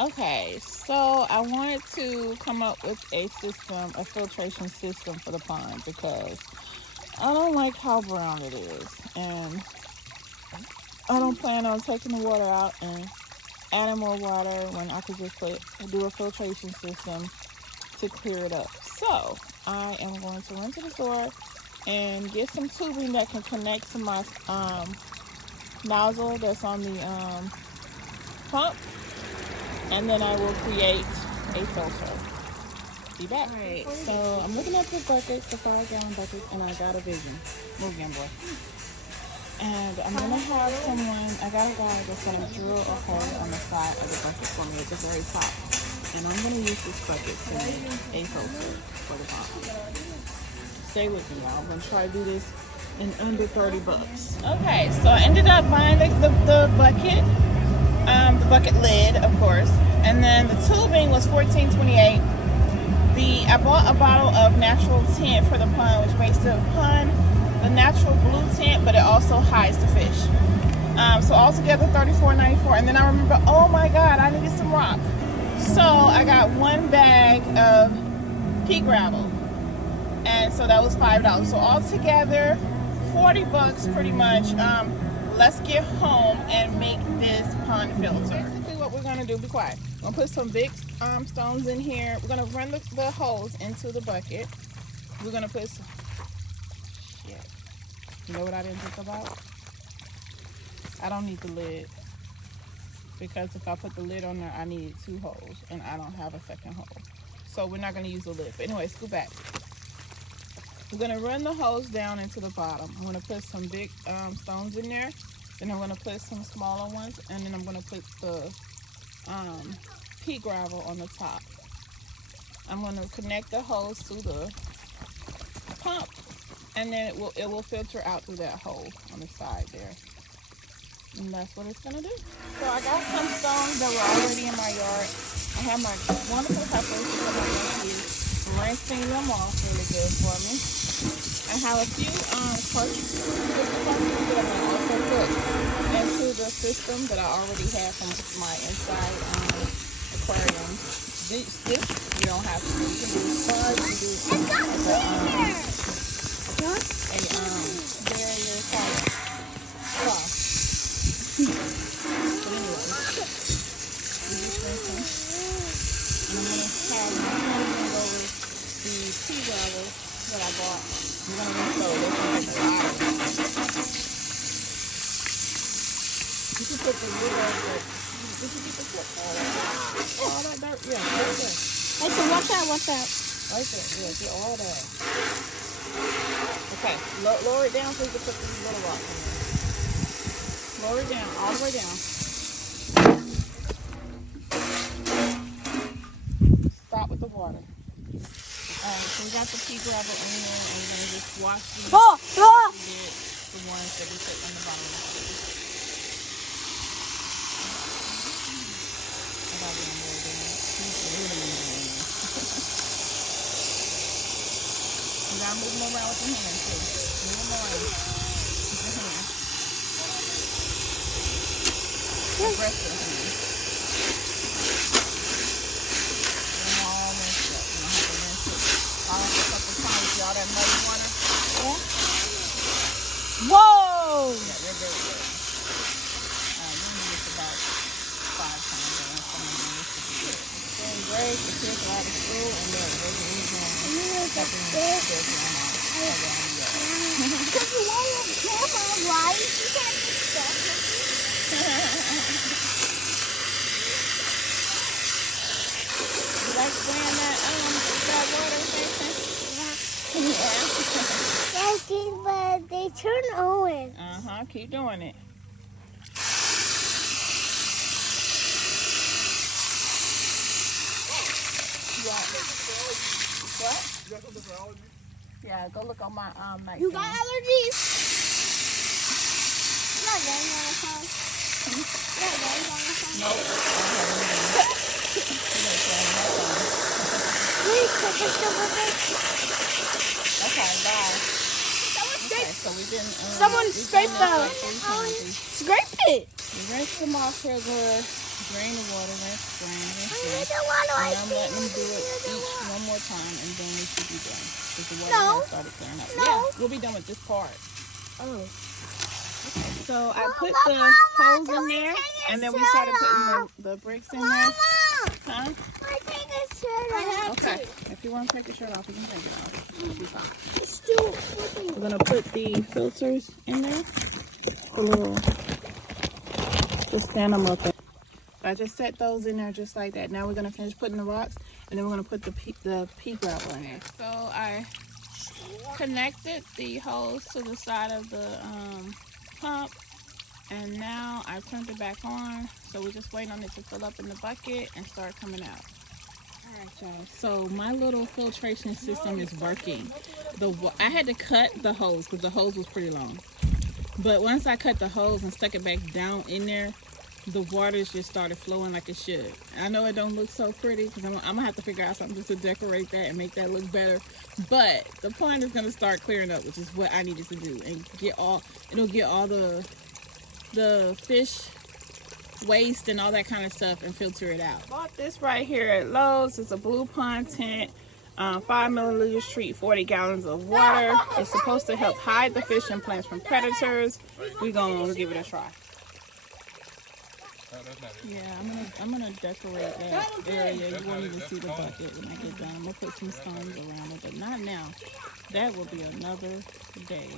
Okay, so I wanted to come up with a filtration system for the pond because I don't like how brown it is, and I don't plan on taking the water out and adding more water when I could just do a filtration system to clear it up. So I am going to run to the store and get some tubing that can connect to my nozzle that's on the pump, and then I will create a filter. Be back. Alright, so I'm looking at the buckets, the 5-gallon buckets, and I got a vision. Move again, boy. And I'm gonna have I got a guy that's gonna drill a hole on the side of the bucket for me at the very top. And I'm gonna use this bucket to make a filter for the pond. Stay with me, y'all. I'm gonna try to do this in under $30. Okay, so I ended up buying the bucket, the bucket lid, of course, and then the tubing was $14.28. I bought a bottle of natural tint for the pond, which makes the pond the natural blue tint, but it also hides the fish. So altogether $34.94. And then I remember, oh my God, I needed some rock. So I got one bag of pea gravel, and so that was $5. So altogether, $40 pretty much. Let's get home and make this pond filter. Basically what we're gonna do, be quiet. We're gonna put some big stones in here. We're gonna run the hose into the bucket. We're gonna put some, shit. You know what I didn't think about? I don't need the lid, because if I put the lid on there, I need 2 holes, and I don't have a second hole. So we're not gonna use the lid. But anyway, scoot back. We're gonna run the hose down into the bottom. I'm gonna put some big stones in there. Then I'm gonna put some smaller ones, and then I'm gonna put the pea gravel on the top. I'm gonna connect the hose to the pump, and then it will filter out through that hole on the side there. And that's what it's gonna do. So I got some stones that were already in my yard. I have my wonderful peppers that I'm gonna be rinsing them off really good for me. I have a few cartridges that I'm gonna also put into the system that I already have from my inside aquarium. This you don't have to do. You can do sponge, you can do barrier type cloth. But anyway, we just rinsing. And I'm gonna go with the pea gravel that I bought. I'm gonna rinse those. There's a lot of them. You can put the lid on, but did you get the tip? All that dirt? Yeah, right there. I said, watch out. Right there. Yeah, get all that. Okay, lower it down so you can put these little rocks in there. Lower it down, all the way down. Stop with the water. So we got the pea gravel in there, and we're gonna just wash the ones that we put on the bottom of the hose. I got it on there, then it's really in there. You gotta move them around with your hands too. Move them around with your hands. Aggressive hands. And all rinsed up. You don't have to rinse it all a couple times. See all that muddy water? Yeah. Whoa! Yeah, they're very good. You only rinse about 5 times. And that's something you rinse to be good. It's doing great. The kids are out of school, and they're really enjoying stepping in the grandma around the yard. Because you want your camera, right? You can't just stop it. You like spraying that water, Jason? Yeah. Yeah, but they turn on. Keep doing it. What? You got something for allergies? Yeah, go look on my night. You got allergies? You got rain on the phone? You got rain on the phone? Nope. Please take a picture with it. Okay, bye. Okay, so we've been... Someone scraped the... Scrape it. We rinsed them off here good. Drain the water, rinse, drain. And I'm letting them do it each one more time, and then we should be done. Because the water has started clearing up. Yeah, we'll be done with this part. Oh. So I put the holes in there, and then we started putting the bricks in there. Huh? I take a shirt off. Okay. If you want to take your shirt off, you can take it off. It'll be fine. It's still flipping. We're gonna put the filters in there. The little, just stand them up there. I just set those in there just like that. Now we're gonna finish putting the rocks, and then we're gonna put the pea gravel in there. So I connected the hose to the side of the pump, and now I turned it back on. So we're just waiting on it to fill up in the bucket and start coming out. All right, y'all. So my little filtration system is working. I had to cut the hose because the hose was pretty long. But once I cut the hose and stuck it back down in there, the waters just started flowing like it should. I know it don't look so pretty because I'm gonna have to figure out something just to decorate that and make that look better. But the pond is gonna start clearing up, which is what I needed to do, and it'll get all the fish waste and all that kind of stuff and filter it out. Bought this right here at Lowe's. It's a blue pond tent. 5 milliliters treat 40 gallons of water. It's supposed to help hide the fish and plants from predators. We're gonna give it a try. Yeah, I'm gonna decorate that area. You won't even see the bucket when I get done. I'm gonna put some stones around it, but not now. That will be another day.